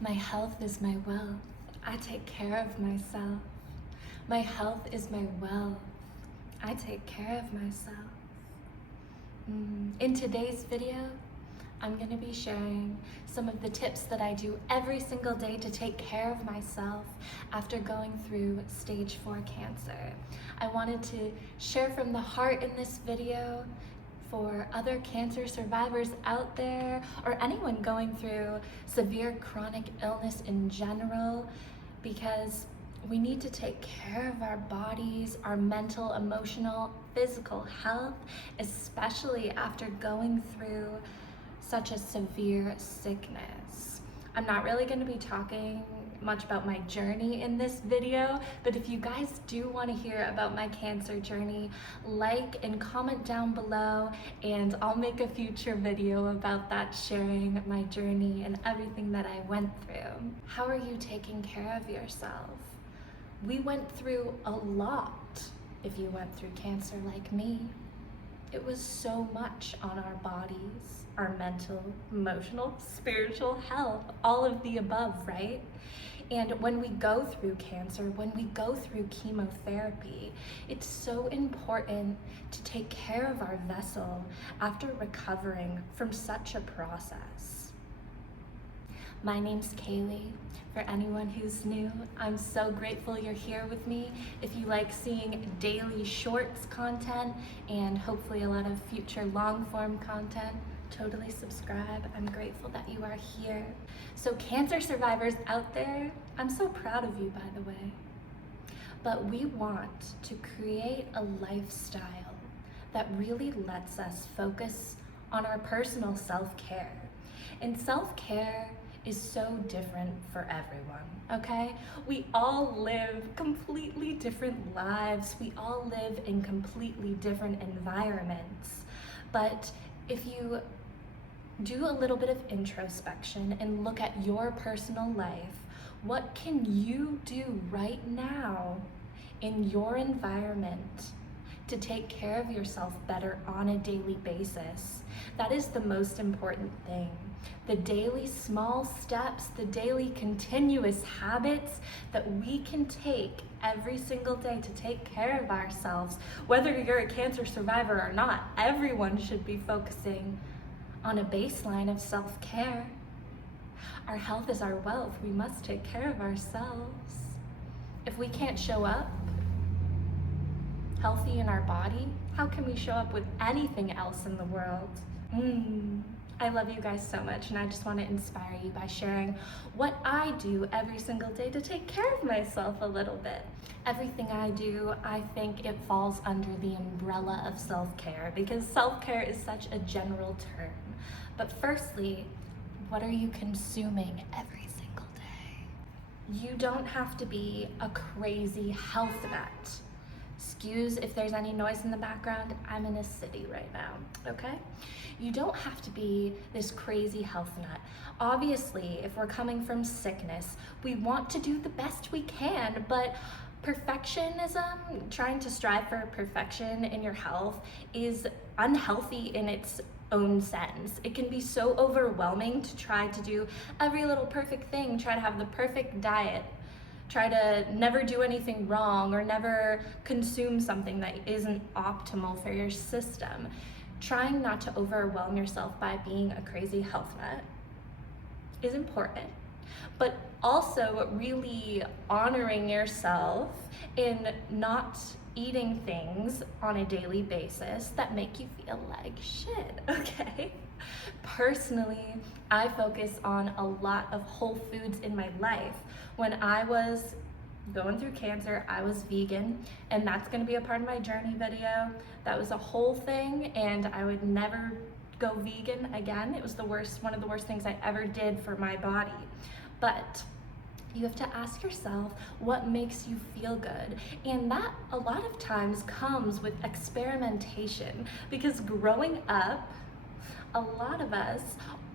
My health is my wealth. I take care of myself. My health is my wealth. I take care of myself. In today's video, I'm going to be sharing some of the tips that I do every single day to take care of myself after going through stage 4 cancer. I wanted to share from the heart in this video for other cancer survivors out there, or anyone going through severe chronic illness in general, because we need to take care of our bodies, our mental, emotional, physical health, especially after going through such a severe sickness. I'm not really going to be talking much about my journey in this video, but if you guys do want to hear about my cancer journey, like and comment down below, and I'll make a future video about that, sharing my journey and everything that I went through. How are you taking care of yourself? We went through a lot if you went through cancer like me. It was so much on our bodies, our mental, emotional, spiritual health, all of the above, right? And when we go through cancer, when we go through chemotherapy, it's so important to take care of our vessel after recovering from such a process. My name's Kaylee. For anyone who's new, I'm so grateful you're here with me. If you like seeing daily shorts content and hopefully a lot of future long form content, totally subscribe. I'm grateful that you are here. So cancer survivors out there, I'm so proud of you, by the way. But we want to create a lifestyle that really lets us focus on our personal self-care. And self-care is so different for everyone, okay? We all live completely different lives. We all live in completely different environments. But if you do a little bit of introspection and look at your personal life, what can you do right now in your environment to take care of yourself better on a daily basis? That is the most important thing. The daily small steps, the daily continuous habits that we can take every single day to take care of ourselves. Whether you're a cancer survivor or not, everyone should be focusing on a baseline of self-care. Our health is our wealth. We must take care of ourselves. If we can't show up healthy in our body, how can we show up with anything else in the world? I love you guys so much, and I just want to inspire you by sharing what I do every single day to take care of myself a little bit. Everything I do, I think it falls under the umbrella of self-care, because self-care is such a general term. But firstly, what are you consuming every single day? You don't have to be a crazy health nut. Excuse if there's any noise in the background, I'm in a city right now, okay? You don't have to be this crazy health nut. Obviously, if we're coming from sickness, we want to do the best we can, but perfectionism, trying to strive for perfection in your health, is unhealthy in its own sense. It can be so overwhelming to try to do every little perfect thing, try to have the perfect diet, try to never do anything wrong, or never consume something that isn't optimal for your system. Trying not to overwhelm yourself by being a crazy health nut is important, but also really honoring yourself in not eating things on a daily basis that make you feel like shit, okay? Personally, I focus on a lot of whole foods in my life. When I was going through cancer, I was vegan, and that's gonna be a part of my journey video. That was a whole thing, and I would never go vegan again. It was one of the worst things I ever did for my body. But you have to ask yourself what makes you feel good. And that a lot of times comes with experimentation, because growing up, a lot of us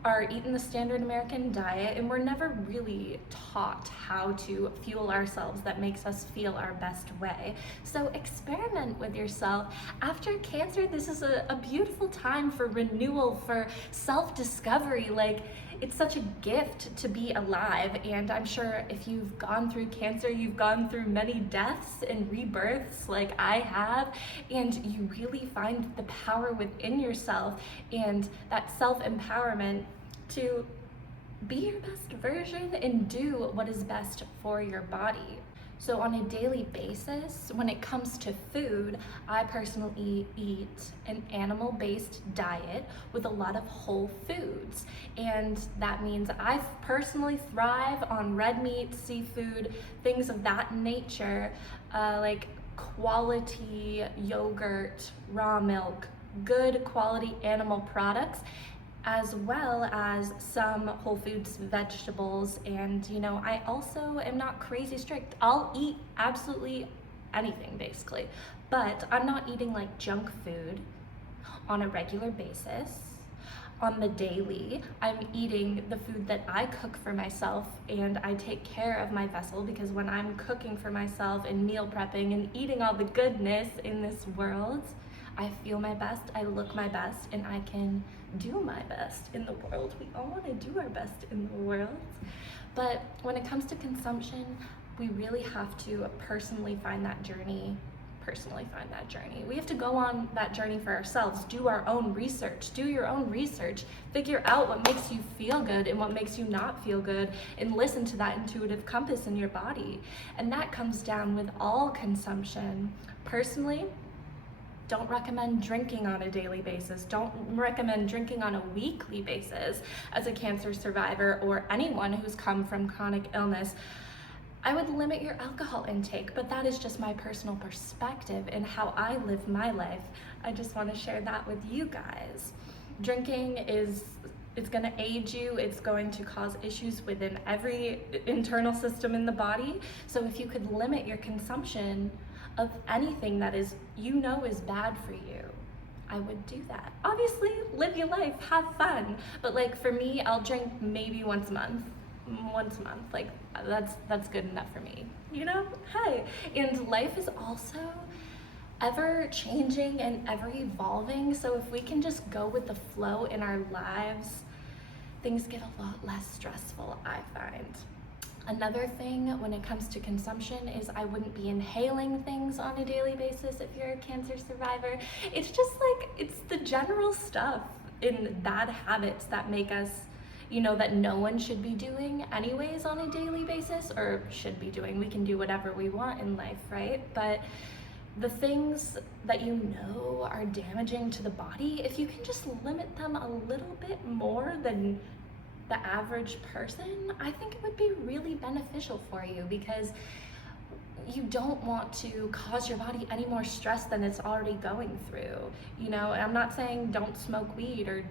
are eating the standard American diet, and we're never really taught how to fuel ourselves that makes us feel our best way. So experiment with yourself. After cancer, this is a beautiful time for renewal, for self-discovery. Like, it's such a gift to be alive, and I'm sure if you've gone through cancer, you've gone through many deaths and rebirths like I have, and you really find the power within yourself and that self-empowerment to be your best version and do what is best for your body. So on a daily basis, when it comes to food, I personally eat an animal-based diet with a lot of whole foods. And that means I personally thrive on red meat, seafood, things of that nature, like quality yogurt, raw milk, good quality animal products, as well as some whole foods vegetables. And I also am not crazy strict. I'll eat absolutely anything basically, but I'm not eating like junk food on a regular basis. On the daily, I'm eating the food that I cook for myself, and I take care of my vessel, because when I'm cooking for myself and meal prepping and eating all the goodness in this world, I feel my best, I look my best, and I can do my best in the world. We all want to do our best in the world. But when it comes to consumption, we really have to personally find that journey. We have to go on that journey for ourselves, do our own research, do your own research, figure out what makes you feel good and what makes you not feel good, and listen to that intuitive compass in your body. And that comes down with all consumption. Personally, don't recommend drinking on a daily basis. Don't recommend drinking on a weekly basis as a cancer survivor or anyone who's come from chronic illness. I would limit your alcohol intake, but that is just my personal perspective and how I live my life. I just want to share that with you guys. Drinking it's going to age you. It's going to cause issues within every internal system in the body. So if you could limit your consumption of anything that is bad for you, I would do that. Obviously, live your life, have fun. But like for me, I'll drink maybe once a month. Like that's good enough for me. Hey, and life is also ever changing and ever evolving. So if we can just go with the flow in our lives, things get a lot less stressful, I find. Another thing when it comes to consumption is I wouldn't be inhaling things on a daily basis if you're a cancer survivor. It's just like, it's the general stuff in bad habits that make us, that no one should be doing anyways on a daily basis, or should be doing. We can do whatever we want in life, right? But the things that are damaging to the body, if you can just limit them a little bit more than the average person, I think it would be really beneficial for you, because you don't want to cause your body any more stress than it's already going through. And I'm not saying don't smoke weed or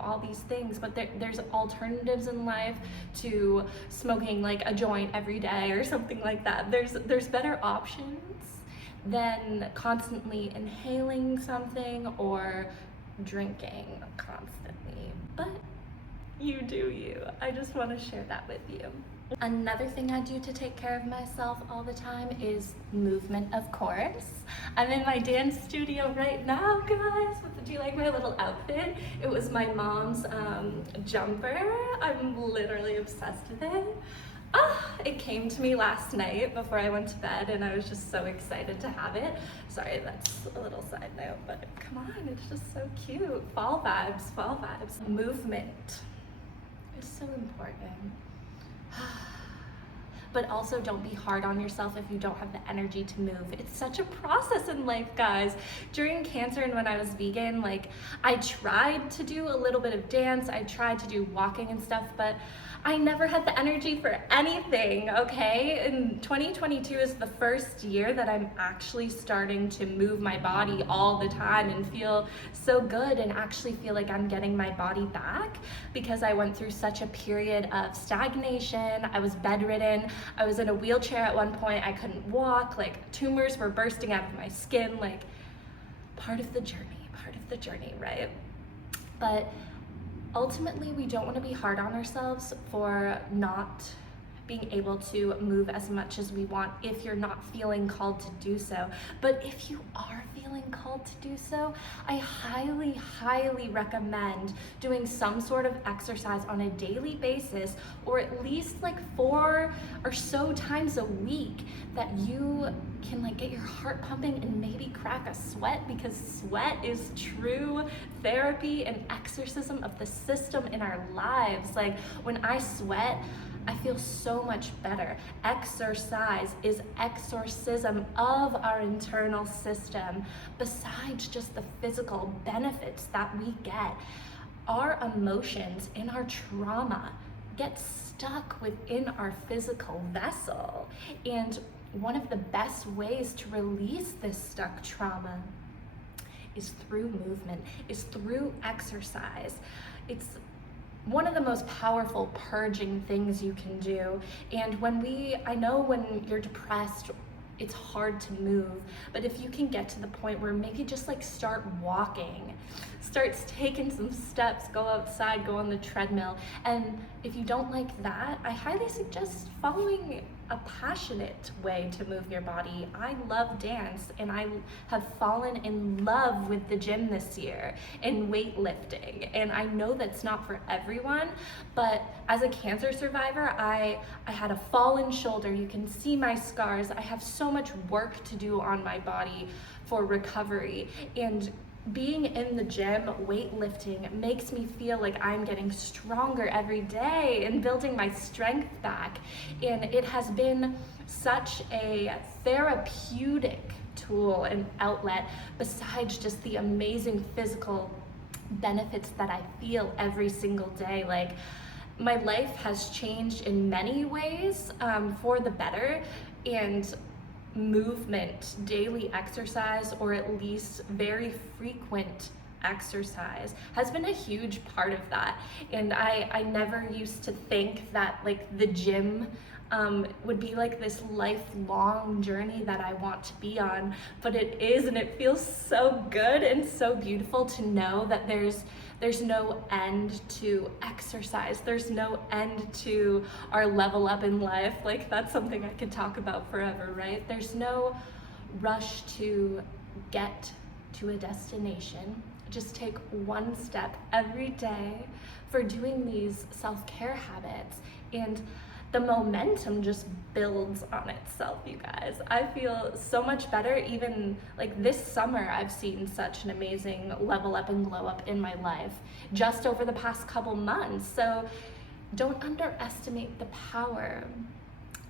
all these things, but there's alternatives in life to smoking like a joint every day or something like that. There's better options than constantly inhaling something or drinking constantly. But you do you. I just want to share that with you. Another thing I do to take care of myself all the time is movement, of course. I'm in my dance studio right now, guys. Do you like my little outfit? It was my mom's jumper. I'm literally obsessed with it. It came to me last night before I went to bed, and I was just so excited to have it. Sorry, that's a little side note, but come on, it's just so cute. Fall vibes. Movement is so important. But also don't be hard on yourself if you don't have the energy to move. It's such a process in life, guys. During cancer and when I was vegan, I tried to do a little bit of dance, I tried to do walking and stuff, but I never had the energy for anything, okay? And 2022 is the first year that I'm actually starting to move my body all the time and feel so good and actually feel like I'm getting my body back, because I went through such a period of stagnation. I was bedridden. I was in a wheelchair at one point. I couldn't walk. Tumors were bursting out of my skin. Part of the journey, right? But ultimately, we don't want to be hard on ourselves for not being able to move as much as we want if you're not feeling called to do so. But if you are feeling called to do so, I highly, highly recommend doing some sort of exercise on a daily basis, or at least like 4 or so times a week, that you can like get your heart pumping and maybe crack a sweat, because sweat is true therapy and exorcism of the system in our lives. Like when I sweat, I feel so much better. Exercise is exorcism of our internal system. Besides just the physical benefits that we get, our emotions and our trauma get stuck within our physical vessel. And one of the best ways to release this stuck trauma is through movement, is through exercise. It's one of the most powerful purging things you can do. And I know when you're depressed, it's hard to move, but if you can get to the point where maybe just like start walking, start taking some steps, go outside, go on the treadmill. And if you don't like that, I highly suggest following a passionate way to move your body. I love dance, and I have fallen in love with the gym this year and weightlifting. And I know that's not for everyone, but as a cancer survivor, I had a fallen shoulder. You can see my scars. I have so much work to do on my body for recovery. And being in the gym, weightlifting, makes me feel like I'm getting stronger every day and building my strength back. And it has been such a therapeutic tool and outlet, besides just the amazing physical benefits that I feel every single day. Like, my life has changed in many ways for the better, and movement, daily exercise, or at least very frequent exercise, has been a huge part of that. And I never used to think that like the gym would be like this lifelong journey that I want to be on, but it is, and it feels so good and so beautiful to know that there's no end to exercise. There's no end to our level up in life. Like, that's something I could talk about forever, right? There's no rush to get to a destination. Just take one step every day for doing these self-care habits, and the momentum just builds on itself, you guys. I feel so much better. Even like this summer, I've seen such an amazing level up and glow up in my life just over the past couple months. So don't underestimate the power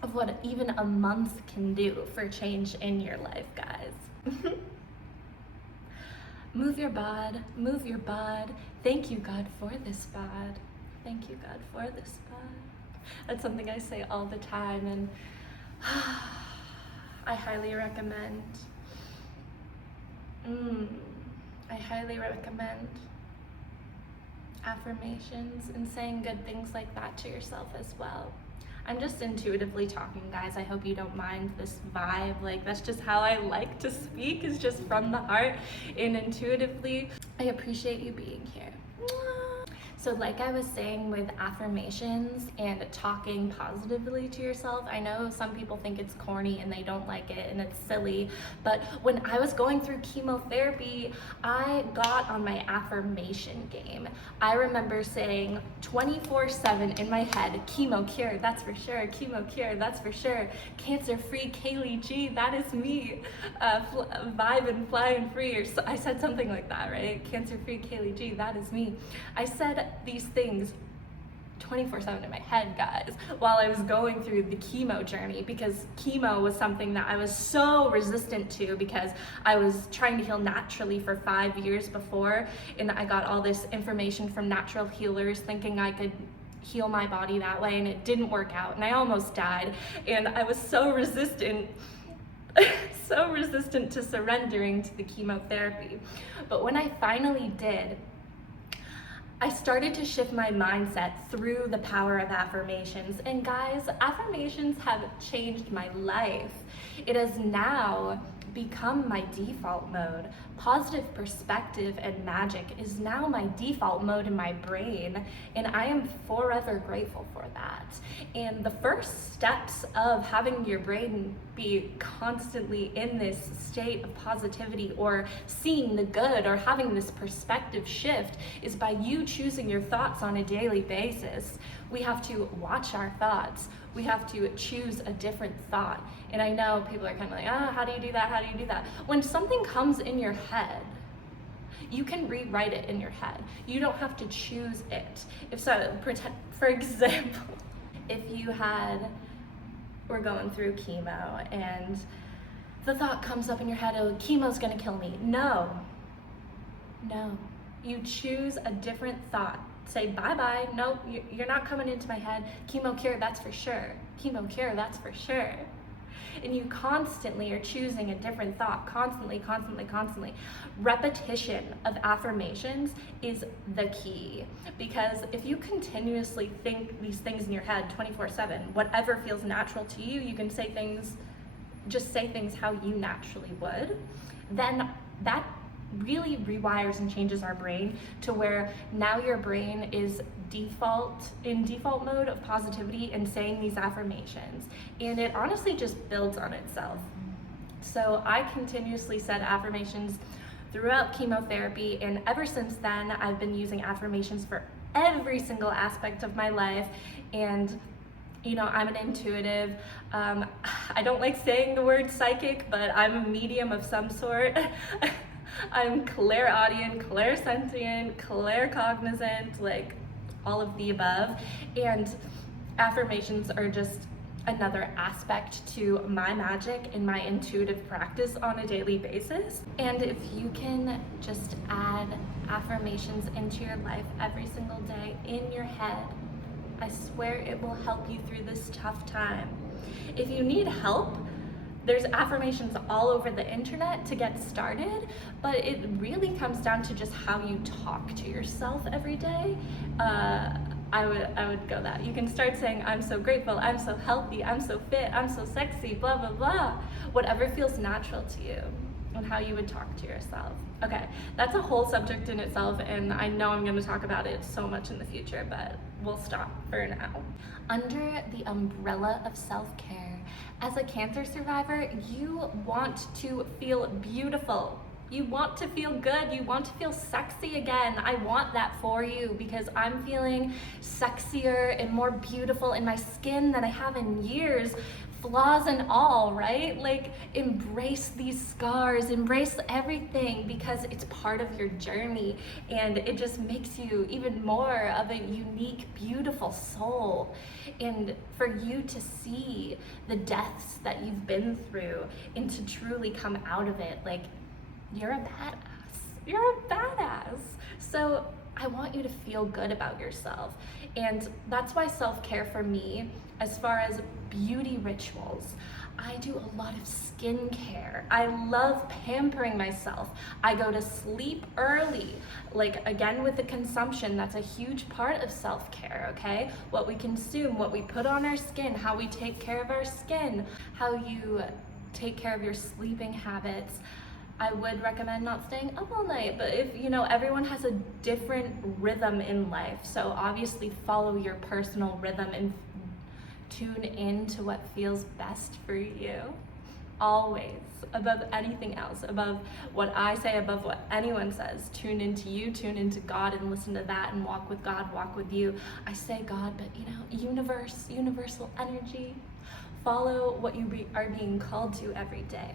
of what even a month can do for change in your life, guys. Move your bod, move your bod. Thank you, God, for this bod. Thank you, God, for this bod. That's something I say all the time, and I highly recommend. I highly recommend affirmations and saying good things like that to yourself as well. I'm just intuitively talking, guys. I hope you don't mind this vibe. Like, that's just how I like to speak, is just from the heart and intuitively. I appreciate you being here. So like I was saying with affirmations and talking positively to yourself, I know some people think it's corny and they don't like it and it's silly, but when I was going through chemotherapy, I got on my affirmation game. I remember saying 24/7 in my head, chemo cure, that's for sure, chemo cure, that's for sure, cancer-free Kaylee G, that is me, vibe and flying free, or so, I said something like that, right? Cancer-free Kaylee G, that is me. I said these things 24/7 in my head, guys, while I was going through the chemo journey, because chemo was something that I was so resistant to, because I was trying to heal naturally for 5 years before, and I got all this information from natural healers thinking I could heal my body that way, and it didn't work out, and I almost died, and I was so resistant so resistant to surrendering to the chemotherapy. But when I finally did, I started to shift my mindset through the power of affirmations. And guys, affirmations have changed my life. It has now become my default mode. Positive perspective and magic is now my default mode in my brain, and I am forever grateful for that. And the first steps of having your brain be constantly in this state of positivity or seeing the good or having this perspective shift is by you choosing your thoughts on a daily basis. We have to watch our thoughts. We have to choose a different thought. And I know people are kind of like, how do you do that? How do you do that? When something comes in your head, you can rewrite it in your head. You don't have to choose it. For example, if you were going through chemo and the thought comes up in your head, oh, chemo's gonna kill me. No. You choose a different thought. Say bye-bye, no, you're not coming into my head. Chemo cure, that's for sure. Chemo cure, that's for sure. And you constantly are choosing a different thought, constantly. Repetition of affirmations is the key, because if you continuously think these things in your head 24/7, whatever feels natural to you, you can just say things how you naturally would, then that really rewires and changes our brain to where now your brain is in default mode of positivity and saying these affirmations, and it honestly just builds on itself. So I continuously said affirmations throughout chemotherapy, and ever since then I've been using affirmations for every single aspect of my life. And I'm an intuitive. I don't like saying the word psychic, but I'm a medium of some sort. I'm clairaudient, clairsentient, claircognizant, like all of the above. And affirmations are just another aspect to my magic and my intuitive practice on a daily basis. And if you can just add affirmations into your life every single day in your head, I swear it will help you through this tough time. If you need help, there's affirmations all over the internet to get started, but it really comes down to just how you talk to yourself every day. I would go that. You can start saying, I'm so grateful, I'm so healthy, I'm so fit, I'm so sexy, blah, blah, blah. Whatever feels natural to you and how you would talk to yourself. Okay, that's a whole subject in itself, and I know I'm gonna talk about it so much in the future, but we'll stop for now. Under the umbrella of self-care, as a cancer survivor, you want to feel beautiful. You want to feel good. You want to feel sexy again. I want that for you because I'm feeling sexier and more beautiful in my skin than I have in years. Flaws and all, right? Like, embrace these scars, embrace everything, because it's part of your journey, and it just makes you even more of a unique, beautiful soul. And for you to see the deaths that you've been through and to truly come out of it, like, you're a badass. You're a badass. So I want you to feel good about yourself. And that's why self-care for me, as far as beauty rituals, I do a lot of skincare. I love pampering myself. I go to sleep early. Like, again, with the consumption, that's a huge part of self-care, okay? What we consume, what we put on our skin, how we take care of our skin, how you take care of your sleeping habits. I would recommend not staying up all night, but if, everyone has a different rhythm in life, so obviously follow your personal rhythm and tune in to what feels best for you. Always, above anything else, above what I say, above what anyone says. Tune into you, tune into God, and listen to that, and walk with God, walk with you. I say God, but universe, universal energy. Follow what you are being called to every day.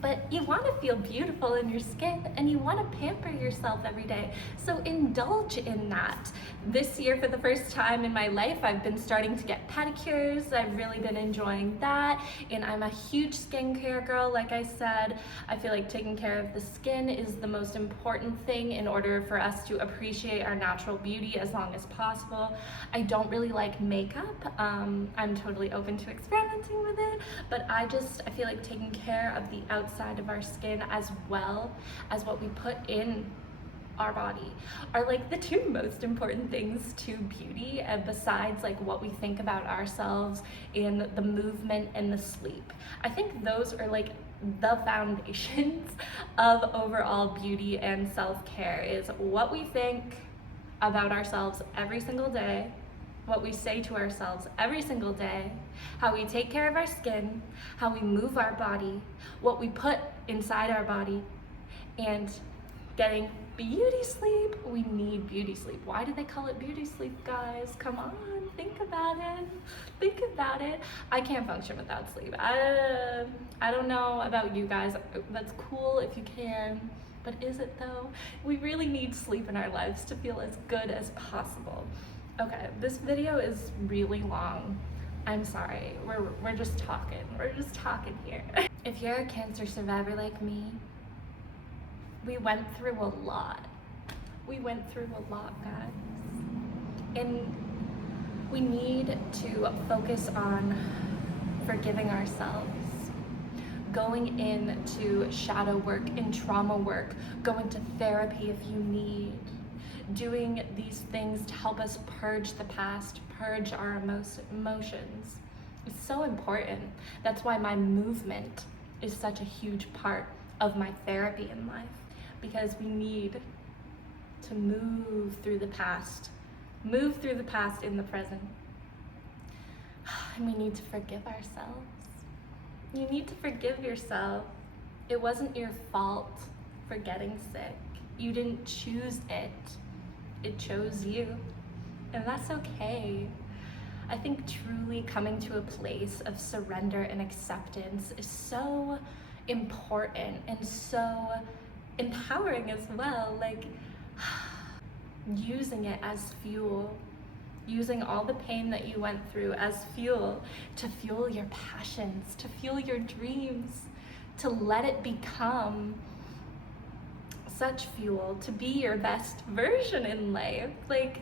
But you want to feel beautiful in your skin, and you want to pamper yourself every day. So indulge in that. This year, for the first time in my life, I've been starting to get pedicures. I've really been enjoying that. And I'm a huge skincare girl, like I said. I feel like taking care of the skin is the most important thing in order for us to appreciate our natural beauty as long as possible. I don't really like makeup. I'm totally open to experimenting with it, but I feel like taking care of the outside of our skin as well as what we put in our body are like the two most important things to beauty, besides like what we think about ourselves and the movement and the sleep. I think those are like the foundations of overall beauty and self-care is what we think about ourselves every single day, what we say to ourselves every single day, how we take care of our skin, how we move our body, what we put inside our body, and getting beauty sleep. We need beauty sleep. Why do they call it beauty sleep, guys? Come on, think about it. Think about it. I can't function without sleep. I don't know about you guys. That's cool if you can, but is it though? We really need sleep in our lives to feel as good as possible. Okay, this video is really long. I'm sorry. We're just talking. We're just talking here. If you're a cancer survivor like me, we went through a lot. We went through a lot, guys. And we need to focus on forgiving ourselves, going into shadow work and trauma work, going to therapy if you need, doing these things to help us purge the past, purge our emotions. It's so important. That's why my movement is such a huge part of my therapy in life, because we need to move through the past in the present. And we need to forgive ourselves. You need to forgive yourself. It wasn't your fault for getting sick. You didn't choose it. It chose you. And that's okay. I think truly coming to a place of surrender and acceptance is so important and so empowering as well. Like, using it as fuel, using all the pain that you went through as fuel to fuel your passions, to fuel your dreams, to let it become such fuel to be your best version in life. Like,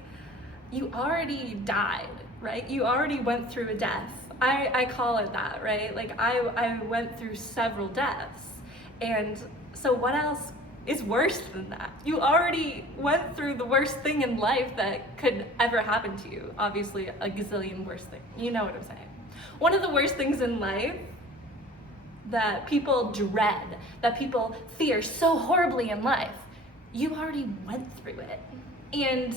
you already died, right? You already went through a death. I call it that, right? Like, I went through several deaths. And so what else is worse than that? You already went through the worst thing in life that could ever happen to you. Obviously, a gazillion worse things. You know what I'm saying. One of the worst things in life that people dread, that people fear so horribly in life, you already went through it. And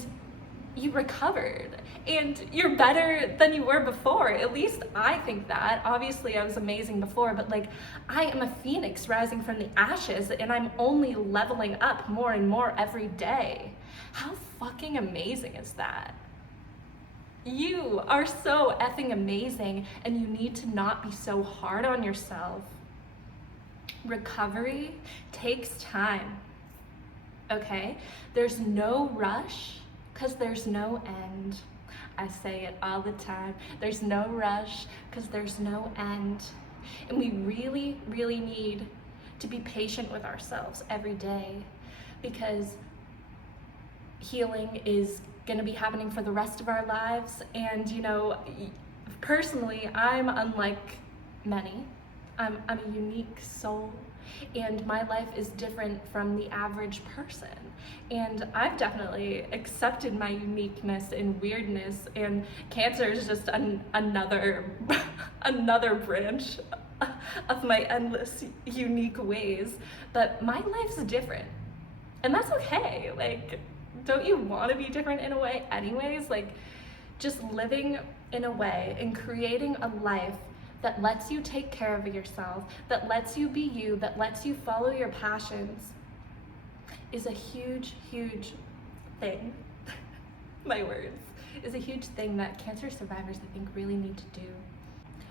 you recovered. And you're better than you were before. At least I think that. Obviously, I was amazing before, but like, I am a phoenix rising from the ashes, and I'm only leveling up more and more every day. How fucking amazing is that? You are so effing amazing, and you need to not be so hard on yourself. Recovery takes time, okay? There's no rush, because there's no end. I say it all the time. There's no rush, because there's no end. And we really, really need to be patient with ourselves every day, because healing is gonna be happening for the rest of our lives. And you know, personally, I'm unlike many. I'm a unique soul, and my life is different from the average person. And I've definitely accepted my uniqueness and weirdness, and cancer is just another branch of my endless unique ways. But my life's different, and that's okay. Like, don't you want to be different in a way anyways? Like, just living in a way and creating a life that lets you take care of yourself, that lets you be you, that lets you follow your passions, is a huge, huge thing. My words. Is a huge thing that cancer survivors, I think, really need to do.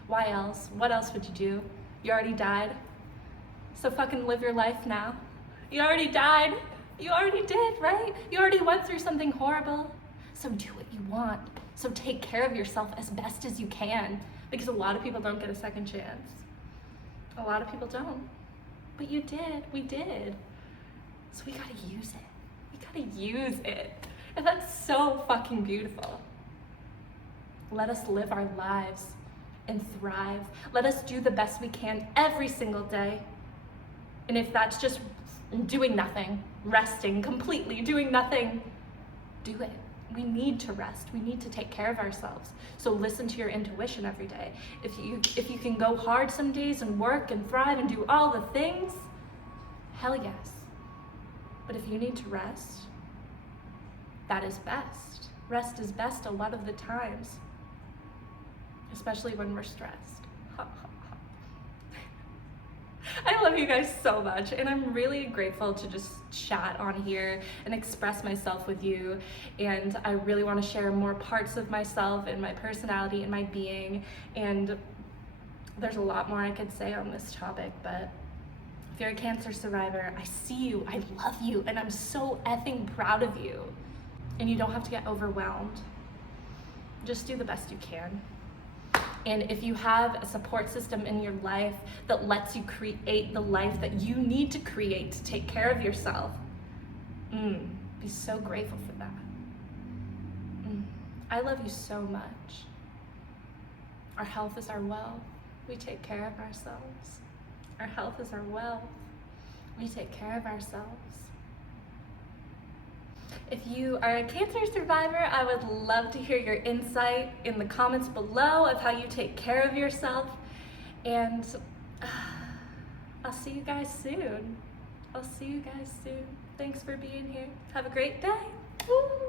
Why else? What else would you do? You already died. So fucking live your life now. You already died. You already did, right? You already went through something horrible. So do what you want. So take care of yourself as best as you can. Because a lot of people don't get a second chance. A lot of people don't. But you did. We did. So we gotta use it. We gotta use it. And that's so fucking beautiful. Let us live our lives and thrive. Let us do the best we can every single day. And if that's just doing nothing, resting completely, doing nothing, do it. We need to rest. We need to take care of ourselves. So listen to your intuition every day. If you can go hard some days and work and thrive and do all the things, hell yes. But if you need to rest, that is best. Rest is best a lot of the times, especially when we're stressed. I love you guys so much, and I'm really grateful to just chat on here and express myself with you. And I really want to share more parts of myself and my personality and my being. And there's a lot more I could say on this topic, but if you're a cancer survivor, I see you, I love you, and I'm so effing proud of you. And you don't have to get overwhelmed. Just do the best you can. And if you have a support system in your life that lets you create the life that you need to create to take care of yourself, be so grateful for that. I love you so much. Our health is our wealth. We take care of ourselves. Our health is our wealth. We take care of ourselves. If you are a cancer survivor, I would love to hear your insight in the comments below of how you take care of yourself. And I'll see you guys soon. Thanks for being here. Have a great day. Woo!